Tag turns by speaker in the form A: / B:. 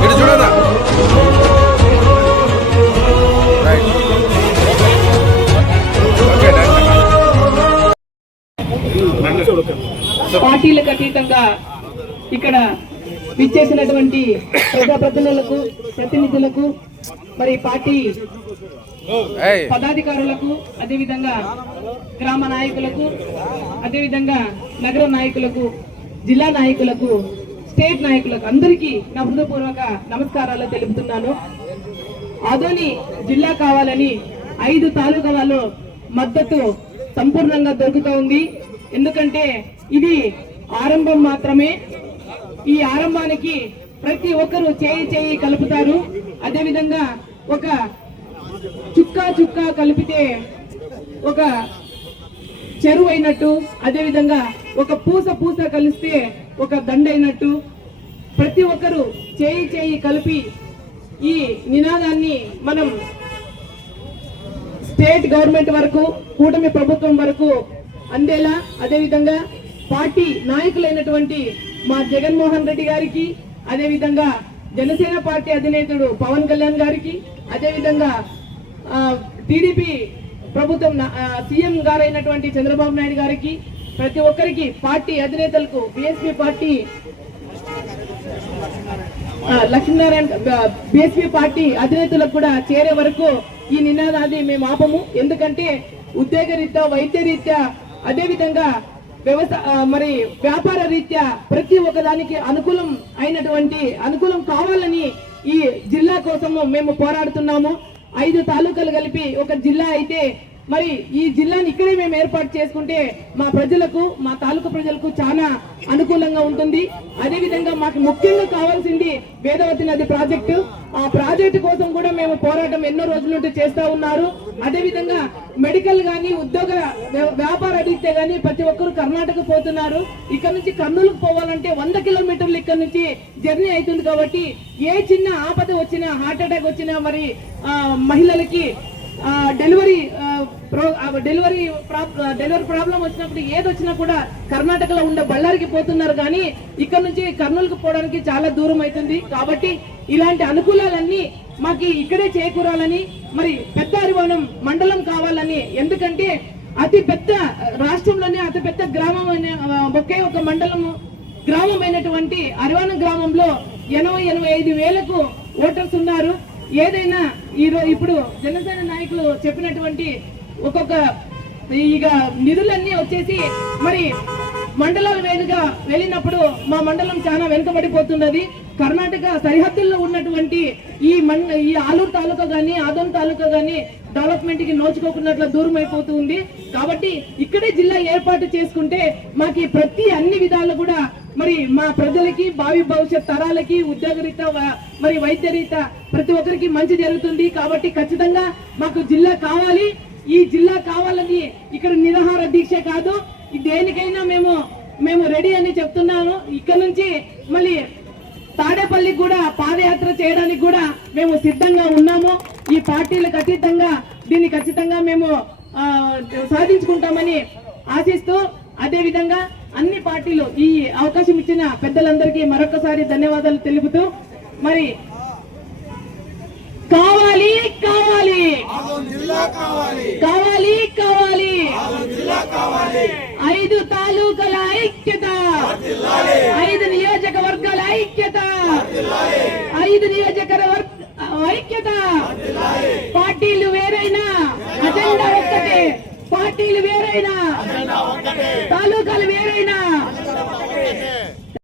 A: ఇటు చూడరా.
B: పార్టీలకు అతీతంగా ఇక్కడ విచ్చేసినటువంటి ప్రజాప్రతినిధులకు ప్రతినిధులకు మరి పార్టీ పదాధికారులకు అదేవిధంగా గ్రామ నాయకులకు అదేవిధంగా నగర నాయకులకు జిల్లా నాయకులకు స్టేట్ నాయకులకు అందరికీ నా హృదయపూర్వక నమస్కారాలు తెలుపుతున్నాను. ఆదోని జిల్లా కావాలని ఐదు తాలూకాలలో మద్దతు సంపూర్ణంగా దొరుకుతూ ఉంది. ఎందుకంటే ఇది ఆరంభం మాత్రమే. ఈ ఆరంభానికి ప్రతి ఒక్కరూ చేయి చేయి కలుపుతారు. అదేవిధంగా ఒక చుక్క చుక్క కలిపితే ఒక చెరువు అయినట్టు అదేవిధంగా ఒక పూస పూస కలిస్తే ఒక దండైనట్టు ప్రతి ఒక్కరూ చేయి చేయి కలిపి ఈ నినాదాన్ని మనం స్టేట్ గవర్నమెంట్ వరకు కూటమి ప్రభుత్వం వరకు అందేలా అదేవిధంగా పార్టీ నాయకులైనటువంటి మా జగన్మోహన్ రెడ్డి గారికి అదేవిధంగా జనసేన పార్టీ అధినేతుడు పవన్ కళ్యాణ్ గారికి అదేవిధంగా టీడీపీ ప్రభుత్వం సీఎం గారైనటువంటి చంద్రబాబు నాయుడు గారికి ప్రతి ఒక్కరికి party అధినేతలకు BSP party Lakshminarayana BSP party అధినేతలకు కూడా చేరే వరకు ఈ నినాదాన్ని మేము ఆపము. ఎందుకంటే ఉద్యోగ రీత్యా వైద్య రీత్యా అదే వ్యవసాయ మరి వ్యాపార రీత్యా ప్రతి ఒక్కదానికి అనుకూలం అయినటువంటి అనుకూలం కావాలని ఈ జిల్లా కోసము మేము పోరాడుతున్నాము. ఐదు తాలూకాలు కలిపి ఒక జిల్లా అయితే మరి ఈ జిల్లాని ఇక్కడే మేము ఏర్పాటు చేసుకుంటే మా ప్రజలకు మా తాలూకా ప్రజలకు చాలా అనుకూలంగా ఉంటుంది. అదేవిధంగా మాకు ముఖ్యంగా కావాల్సింది వేదవతి నది ప్రాజెక్టు. ఆ ప్రాజెక్టు కోసం కూడా మేము పోరాటం ఎన్నో రోజుల నుండి చేస్తా ఉన్నారు. అదేవిధంగా మెడికల్ కానీ ఉద్యోగ వ్యాపార అడిగితే కానీ ప్రతి ఒక్కరు కర్ణాటక పోతున్నారు. ఇక్కడ నుంచి కర్నూలుకు పోవాలంటే వంద కిలోమీటర్లు ఇక్కడ నుంచి జర్నీ అవుతుంది కాబట్టి ఏ చిన్న ఆపద వచ్చినా హార్ట్ అటాక్ వచ్చినా మరి మహిళలకి డెలివరీ డెలివరీ డెలివరీ ప్రాబ్లం వచ్చినప్పుడు ఏది వచ్చినా కూడా కర్ణాటకలో ఉండే బళ్ళారికి పోతున్నారు కానీ ఇక్కడ నుంచి కర్నూలుకు పోవడానికి చాలా దూరం అవుతుంది. కాబట్టి ఇలాంటి అనుకూలాలన్నీ మాకు ఇక్కడే చేకూరాలని మరి పెద్ద అరివనం మండలం కావాలని ఎందుకంటే అతి పెద్ద రాష్ట్రంలోనే అతి పెద్ద గ్రామం అనే ఒకే ఒక మండలము గ్రామమైనటువంటి అరివానం గ్రామంలో ఎనభై ఎనభై ఐదు వేలకు ఓటర్స్ ఉన్నారు. ఏదైనా ఈరోజు ఇప్పుడు జనసేన నాయకులు చెప్పినటువంటి ఒక్కొక్క ఇక నిధులన్నీ వచ్చేసి మరి మండలాల వేలుగా వెళ్ళినప్పుడు మా మండలం చాలా వెనుకబడిపోతున్నది. కర్ణాటక సరిహద్దుల్లో ఉన్నటువంటి ఈ మన్ ఈ ఆలూరు తాలూకా కానీ ఆదోన్ తాలూకా కానీ డెవలప్మెంట్కి నోచుకోకున్నట్లు దూరం అయిపోతుంది కాబట్టి ఇక్కడే జిల్లా ఏర్పాటు చేసుకుంటే మాకు ప్రతి అన్ని విధాలు కూడా మరి మా ప్రజలకి భావి భవిష్యత్ తరాలకి ఉద్యోగ మరి వైద్య ప్రతి ఒక్కరికి మంచి జరుగుతుంది. కాబట్టి ఖచ్చితంగా మాకు జిల్లా కావాలి. ఈ జిల్లా కావాలని ఇక్కడ నిరాహార దీక్ష కాదు దేనికైనా మేము మేము రెడీ అని చెప్తున్నాను. ఇక్కడ నుంచి మళ్ళీ తాడేపల్లి కూడా పాదయాత్ర చేయడానికి కూడా మేము సిద్ధంగా ఉన్నాము. ఈ పార్టీలకు అతీతంగా దీన్ని ఖచ్చితంగా మేము సాధించుకుంటామని ఆశిస్తూ అదేవిధంగా అన్ని పార్టీలు ఈ అవకాశం ఇచ్చిన పెద్దలందరికీ మరొకసారి ధన్యవాదాలు తెలుపుతూ మరి కావాలి కావాలి. కావాలి ఐదు తాలూకాల ఐక్యత. ఐదు నియోజకవర్గాల ఐక్యత. ఐదు నియోజకవర్గ ఐక్యత. పార్టీలు వేరైనా అజెండా ఒక్కటే. పార్టీలు వేరైనా తాలూకాలు వేరైనా.